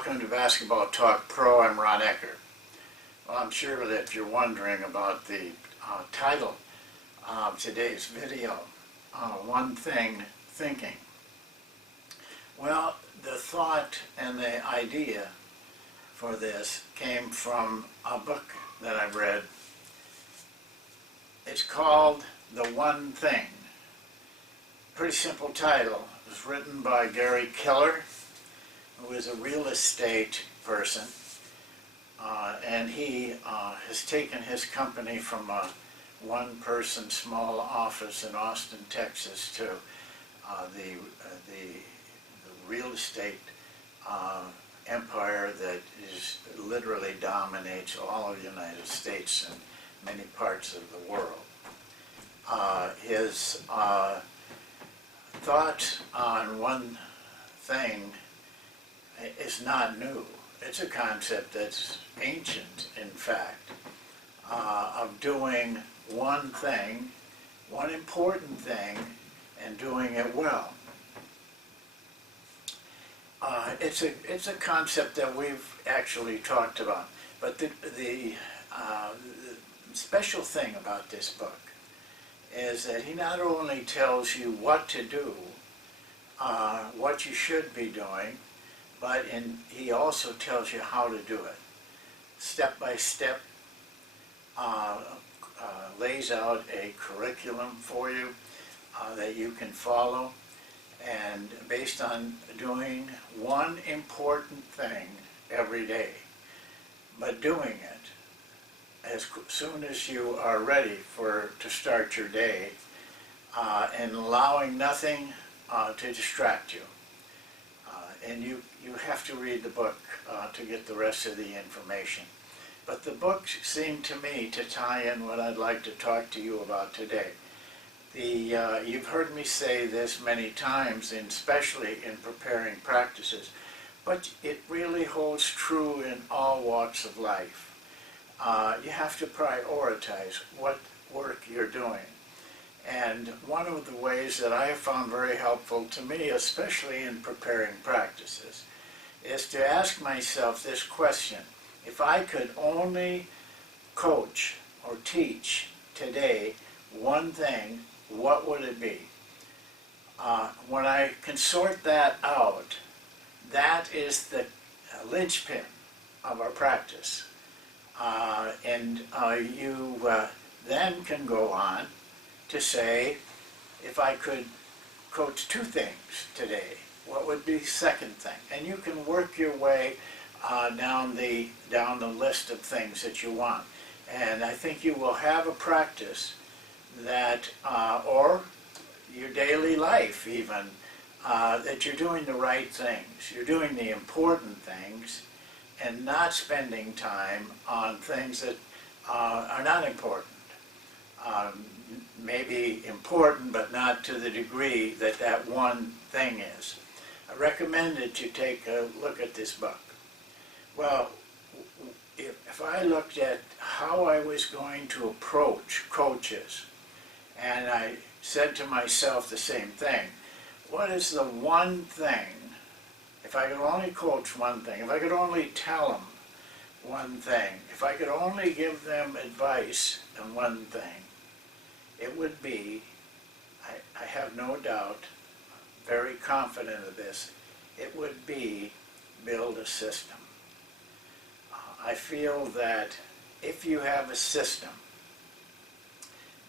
welcome to Basketball Talk Pro. I'm Ron Ekker. Well, I'm sure that you're wondering about the title of today's video, One Thing Thinking. Well, the thought and the idea for this came from a book that I've read. It's called The One Thing. Pretty simple title. It was written by Gary Keller, who is a real estate person, and he has taken his company from a one-person small office in Austin, Texas, to the real estate empire that literally dominates all of the United States and many parts of the world. His thought on one thing is not new. It's a concept that's ancient, in fact, of doing one thing, one important thing, and doing it well. It's a concept that we've actually talked about, but the special thing about this book is that he not only tells you what to do, what you should be doing, but he also tells you how to do it. Step by step, lays out a curriculum for you that you can follow, and based on doing one important thing every day, but doing it as soon as you are ready to start your day, and allowing nothing to distract you. And you have to read the book to get the rest of the information. But the book seemed to me to tie in what I'd like to talk to you about today. You've heard me say this many times, and especially in preparing practices, but it really holds true in all walks of life. You have to prioritize what work you're doing. And one of the ways that I have found very helpful to me, especially in preparing practices, is to ask myself this question: if I could only coach or teach today one thing, what would it be? When I can sort that out, that is the linchpin of our practice. And you then can go on to say, if I could coach two things today, what would be the second thing? And you can work your way down the list of things that you want. And I think you will have a practice that, or your daily life even, that you're doing the right things. You're doing the important things and not spending time on things that are not important. Maybe important, but not to the degree that that one thing is. I recommend that you take a look at this book. Well, if I looked at how I was going to approach coaches, and I said to myself the same thing, what is the one thing, if I could only coach one thing, if I could only tell them one thing, if I could only give them advice on one thing, it would be, I have no doubt, very confident of this, it would be build a system. I feel that if you have a system,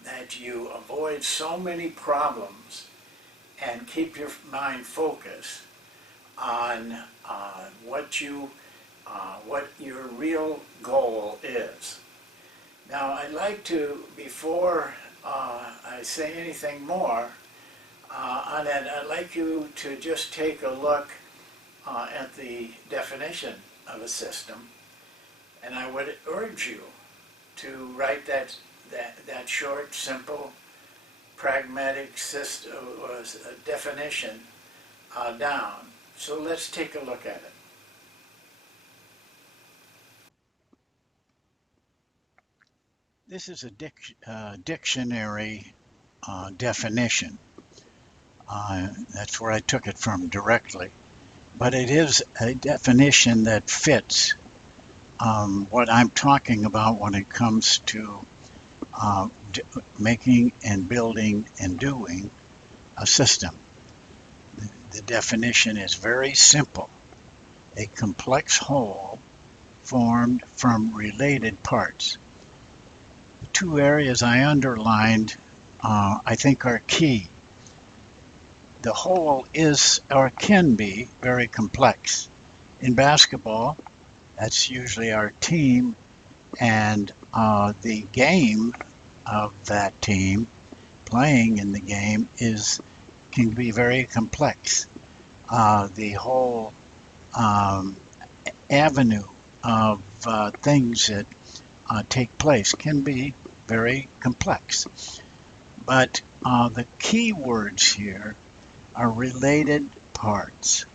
that you avoid so many problems and keep your mind focused on what your real goal is. Now, I'd like to, before I say anything more on it, I'd like you to just take a look at the definition of a system, and I would urge you to write that short, simple, pragmatic system definition down. So let's take a look at it. This is a dictionary definition. That's where I took it from directly. but it is a definition that fits what I'm talking about when it comes to uh, making and building and doing a system. The definition is very simple: a complex whole formed from related parts. The two areas I underlined, I think, are key. The whole is or can be very complex. In basketball, that's usually our team, and the game of that team, playing in the game, is can be very complex. The whole um, avenue of things that take place can be very complex. But the key words here are related parts.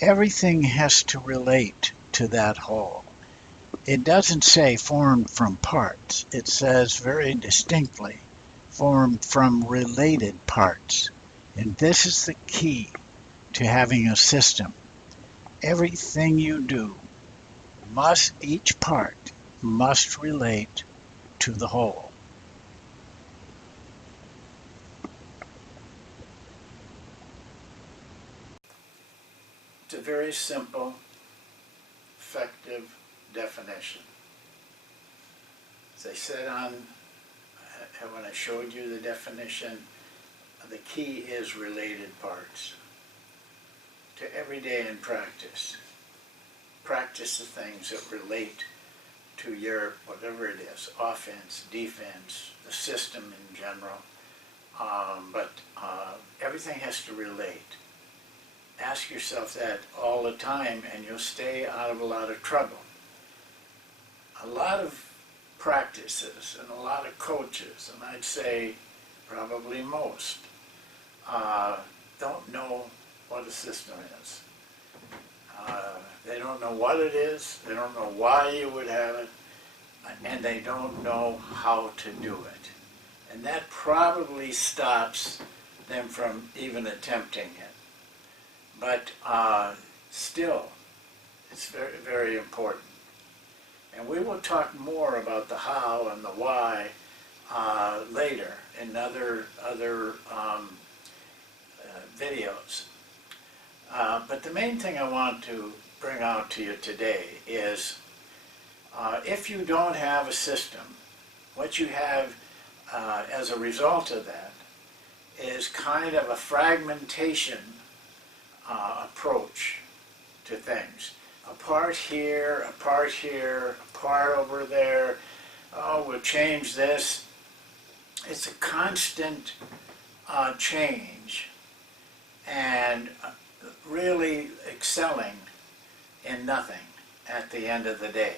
Everything has to relate to that whole. It doesn't say formed from parts. It says very distinctly formed from related parts. And this is the key to having a system. Everything you do each part must relate to the whole. It's a very simple, effective definition. As I said when I showed you the definition, the key is related parts. To every day in practice. Practice the things that relate to your, whatever it is, offense, defense, the system in general. But everything has to relate. Ask yourself that all the time and you'll stay out of a lot of trouble. A lot of practices and a lot of coaches, and I'd say probably most, don't know what a system is. They don't know what it is, they don't know why you would have it, and they don't know how to do it. And that probably stops them from even attempting it. But still, it's very, very important. And we will talk more about the how and the why later in other videos. But the main thing I want to bring out to you today is if you don't have a system, what you have as a result of that is kind of a fragmentation approach to things. A part here, a part here, a part over there. Oh, we'll change this. It's a constant change and really excelling in nothing at the end of the day.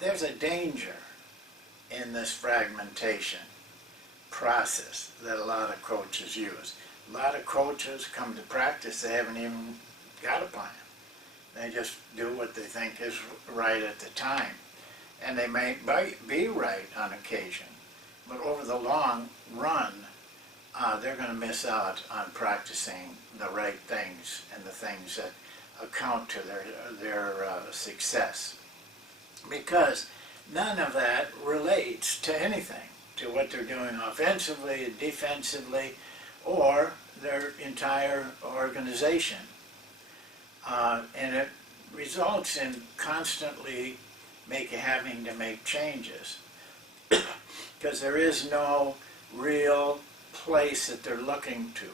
There's a danger in this fragmentation process that a lot of coaches use. A lot of coaches come to practice, they haven't even got a plan. They just do what they think is right at the time. And they may be right on occasion, but over the long run, they're going to miss out on practicing the right things and the things that account to their success. Because none of that relates to anything, to what they're doing offensively, defensively, or their entire organization. And it results in constantly having to make changes because there is no real place that they're looking to.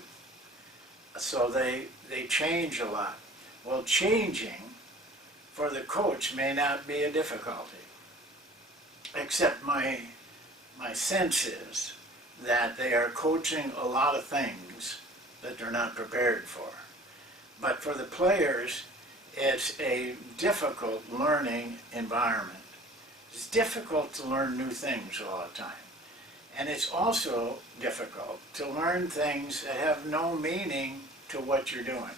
So they change a lot. Well, changing for the coach may not be a difficulty, except my sense is that they are coaching a lot of things that they're not prepared for. But for the players, it's a difficult learning environment. It's difficult to learn new things all the time. And it's also difficult to learn things that have no meaning to what you're doing.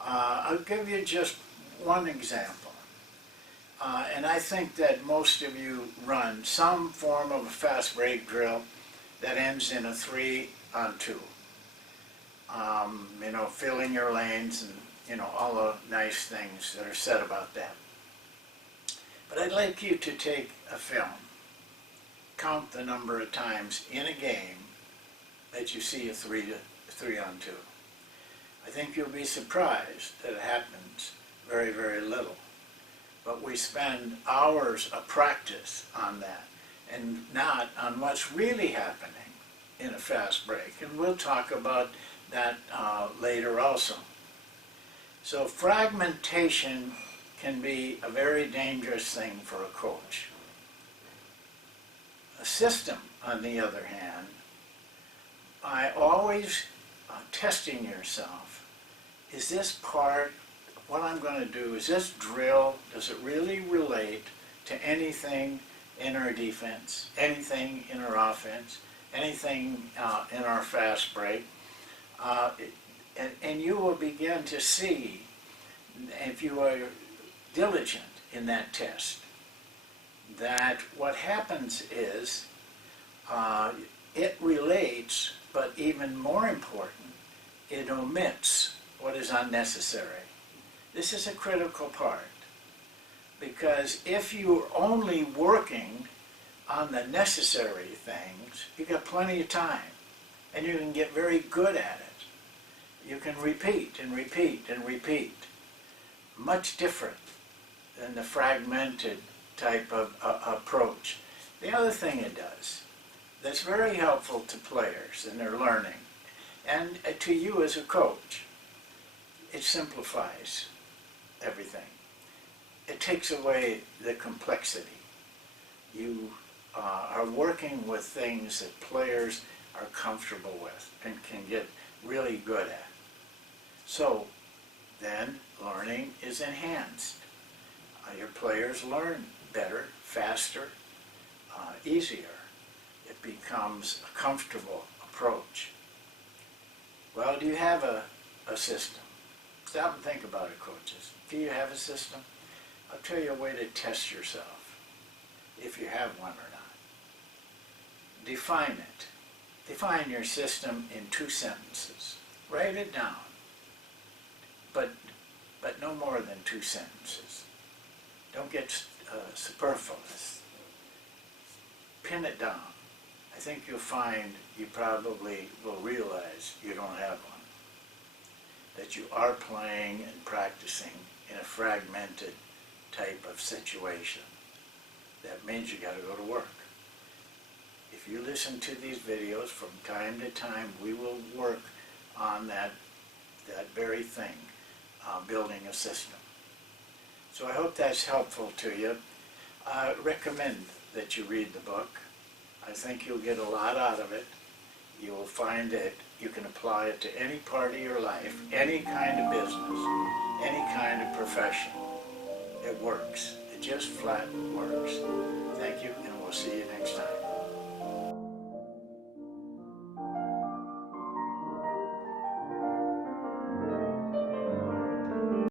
I'll give you just one example. And I think that most of you run some form of a fast break drill that ends in a 3-on-2. you know, filling your lanes and, you know, all the nice things that are said about that. But I'd like you to take a film, count the number of times in a game that you see a 3-on-2. I think you'll be surprised that it happens very, very little. But we spend hours of practice on that and not on what's really happening in a fast break. And we'll talk about that later also. So fragmentation can be a very dangerous thing for a coach. A system, on the other hand, by always testing yourself, is this part, what I'm going to do, is this drill, does it really relate to anything in our defense, anything in our offense, anything in our fast break? And you will begin to see, if you are diligent in that test, that what happens is it relates, but even more important, it omits what is unnecessary. This is a critical part, because if you're only working on the necessary things, you got plenty of time, and you can get very good at it. You can repeat and repeat and repeat. Much different than the fragmented type of approach. The other thing it does that's very helpful to players in their learning, and to you as a coach, it simplifies everything. It takes away the complexity. You are working with things that players are comfortable with and can get really good at. So then learning is enhanced. Your players learn better, faster, easier. It becomes a comfortable approach. Well, do you have a system? Stop and think about it, coaches. Do you have a system? I'll tell you a way to test yourself, if you have one or not. Define it. Define your system in 2 sentences. Write it down, but no more than 2 sentences. Don't get superfluous. Pin it down. I think you'll find you probably will realize you don't have one. That you are playing and practicing in a fragmented type of situation. That means you got to go to work. If you listen to these videos from time to time, we will work on that very thing, building a system. So I hope that's helpful to you. I recommend that you read the book. I think you'll get a lot out of it. You will find that you can apply it to any part of your life, any kind of business, any kind of profession. It works. It just flat works. Thank you, and we'll see you next time.